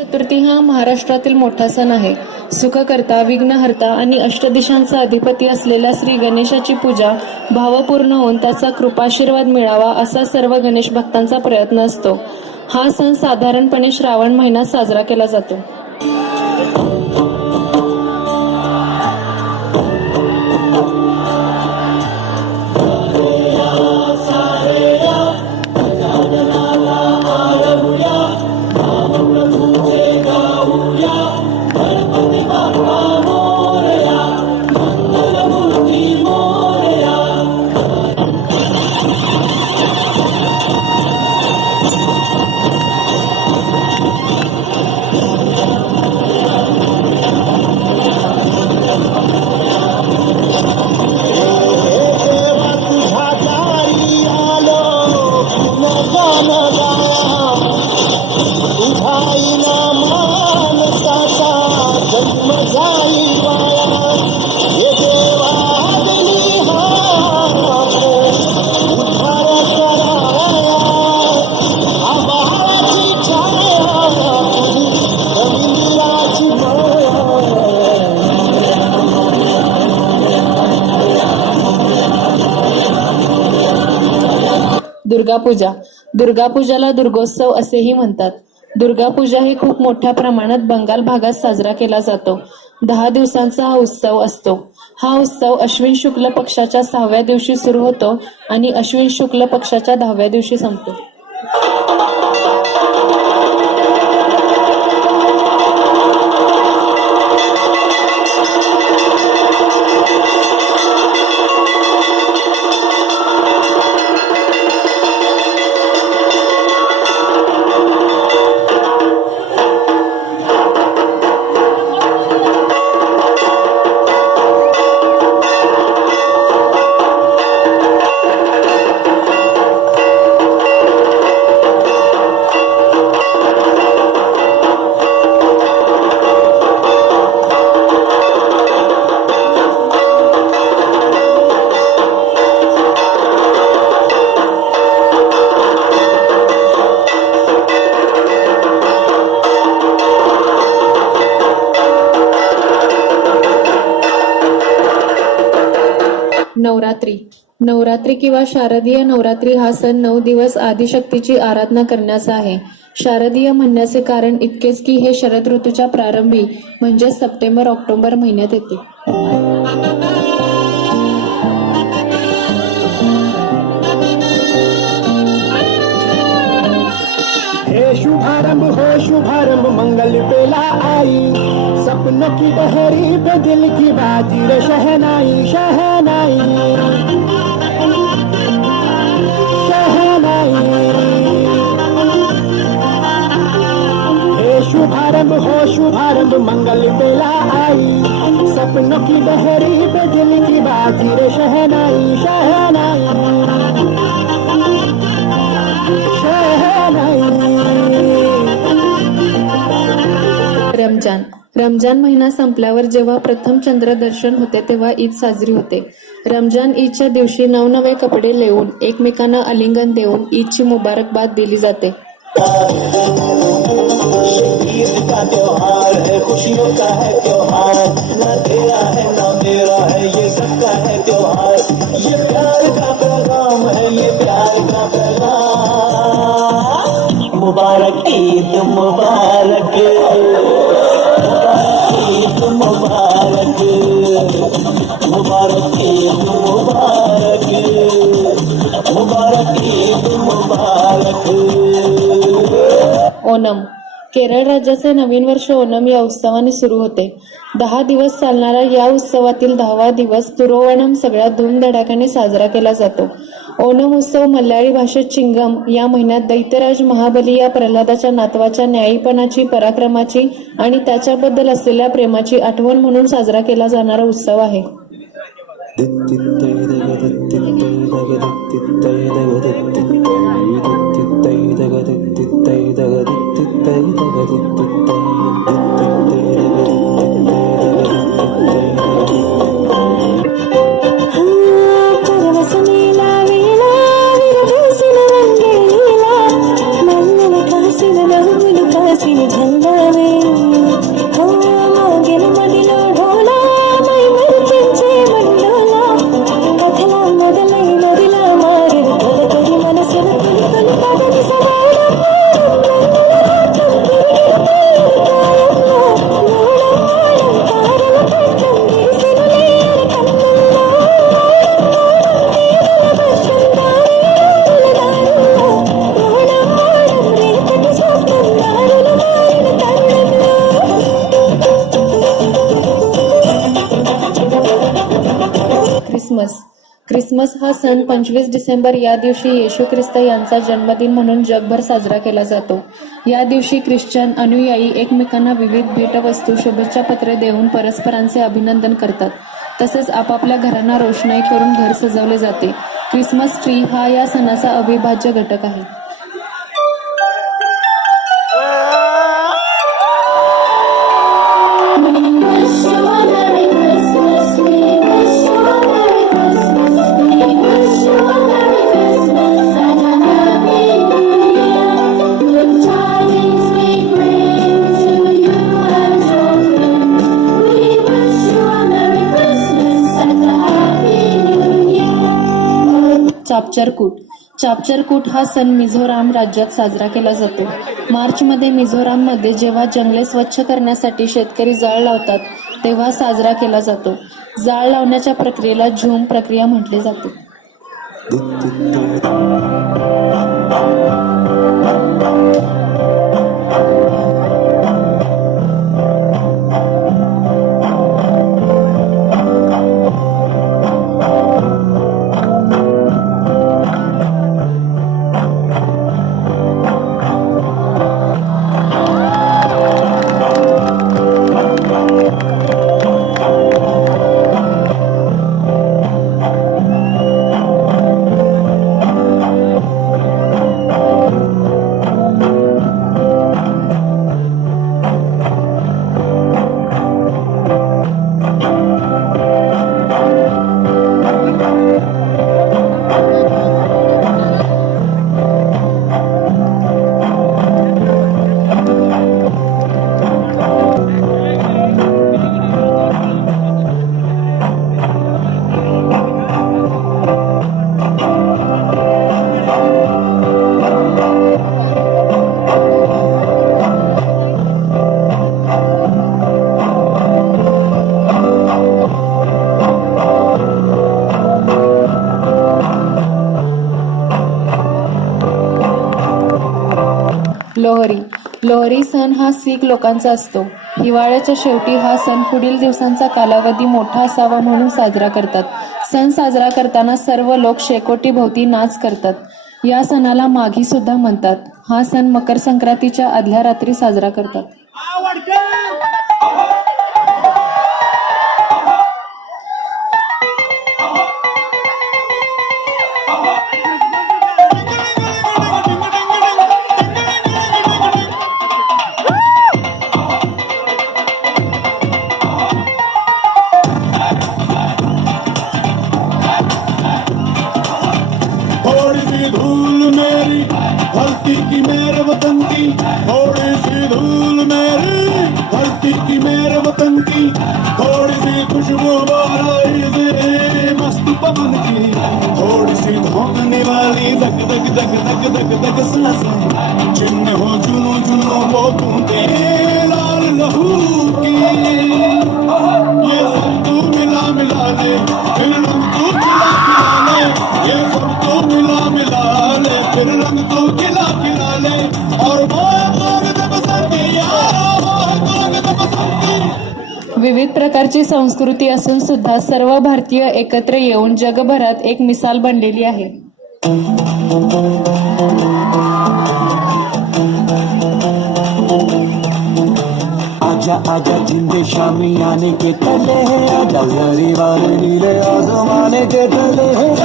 चतुर्थी हा महाराष्ट्रातील मोठा सण आहे. सुखकर्ता, विघ्नहर्ता आणि अष्टदिशांचा अधिपती असलेल्या श्री गणेशाची पूजा भावपूर्ण होऊन त्याचा कृपाशीर्वाद मिळावा असा सर्व गणेश भक्तांचा प्रयत्न असतो. हा सण साधारणपणे श्रावण महिन्यात साजरा केला जातो. दुर्गापूजा. दुर्गापूजाला दुर्गोत्सव असेही म्हणतात. दुर्गापूजा ही खूप मोठ्या प्रमाणात बंगाल भागात साजरा केला जातो. 10 दिवसांचा हा उत्सव असतो. हा उत्सव अश्विन शुक्ल पक्षाच्या 6व्या दिवशी सुरू होतो आणि अश्विन शुक्ल पक्षाच्या 10व्या दिवशी संपतो. नवरात्री. नवरात्री किंवा शारदीय नवरात्री हा सण 9 दिवस आदिशक्तीची आराधना करण्याचा आहे. शारदीय म्हणण्याचे कारण इतकेच की हे शरद ऋतूच्या प्रारंभी म्हणजे सप्टेंबर-ऑक्टोबर महिन्यात येते. हे शुभारंभ हो शुभारंभ मंगल बेला आई, सपनों की बहरी पे दिल की बाजी रे शहनाई शहनाई शहनाई। हे शुभारंभ हो शुभारंभ मंगल बेला आई, सपनों की बहरी पे दिल की बाजी रे शहनाई शहनाई शहनाई। रमजान. रमजान महिना संपल्यावर जेव्हा प्रथम चंद्र दर्शन होते तेव्हा ईद साजरी होते. रमजान ईदच्या दिवशी नवनवे कपडे लेवून एकमेकांना आलिंगन देऊन ईदची मुबारकबाद दिली जाते. ईद का त्योहार है, खुशियों का है त्योहार, ना तेरा है ना मेरा है, ये सबका है त्योहार, ये प्यार का पैगाम है, ये प्यार का पैगाम। मुबारक ईद मुबारक, ईद मुबारक, मुबारक ईद मुबारक, मुबारक ईद मुबारक। ओणम. केरळ राज्याचे नवीन वर्ष ओणम या उत्सवाने सुरू होते. 10 दिवस चालणारा या उत्सवातील 10वा दिवस तुरोवणम सगळ्यात धूमधडाक्याने साजरा केला जातो. ओणम उत्सव मल्याळी भाषेत चिंगम या महिन्यात दैत्यराज महाबली या प्रल्हादाच्या नातवाच्या न्यायीपणाची, पराक्रमाची आणि त्याच्याबद्दल असलेल्या प्रेमाची आठवण म्हणून साजरा केला जाणारा उत्सव आहे. झंडा ख्रिसमस हा सण 25 डिसेंबर या दिवशी येशू ख्रिस्त यांचा जन्मदिन म्हणून जगभर साजरा केला जातो. या दिवशी ख्रिश्चन अनुयायी एकमेकांना विविध भेटवस्तू, शुभेच्छा पत्रे देऊन परस्परांचे अभिनंदन करतात. तसेच आपापल्या घरांना रोषणाई करून घर सजवले जाते. ख्रिसमस ट्री हा या सणाचा अविभाज्य घटक आहे. Wish you a Merry Christmas. We wish you a Merry Christmas. We wish you a Merry Christmas and a Happy New Year. Good tidings we bring to you and your friends. We wish you a Merry Christmas and a Happy New Year. चापचरकूट हा सण मिझोराम राज्यात साजरा केला जातो. मार्चमध्ये मिझोराममध्ये जेव्हा जंगले स्वच्छ करण्यासाठी शेतकरी जाळ लावतात तेव्हा साजरा केला जातो. जाळ लावण्याच्या प्रक्रियेला झूम प्रक्रिया म्हटले जाते. लोहरी सण हा शीख लोकांचा असतो. हिवाळ्याच्या शेवटी हा सण पुढील दिवसांचा कालावधी मोठा असावा म्हणून साजरा करतात. सण साजरा करताना सर्व लोक शेकोटी भोवती नाच करतात. या सणाला माघी सुद्धा म्हणतात. हा सण मकर संक्रांतीच्या आदल्या रात्री साजरा करतात. थोड़ी सी धूल मेरी धरती की मेरे वतन की, थोड़ी सी धूल मेरी धरती की मेरे वतन की, थोड़ी सी खुशबू बाराई से मस्त पवन की, थोड़ी सी धोखने वाली धक धक धक धक धक धक सांसें, जिनमें हो जुनू जुनू वो बूंदे लाल लहू की, ये सब तू मिला मिला ले, फिर रंग तू खिला खिला ले, ये सब तू मिला मिला ले, फिर रंग तू खिला खिला ले, और विविध प्रकारची संस्कृती असून सुद्धा सर्व भारतीय एकत्र येऊन जगभरात एक मिसाल बनलेली आहे. आजा आजा जिंदे शामी आने के तले है, आजा जरी वाले नीले आसमाने के तले है.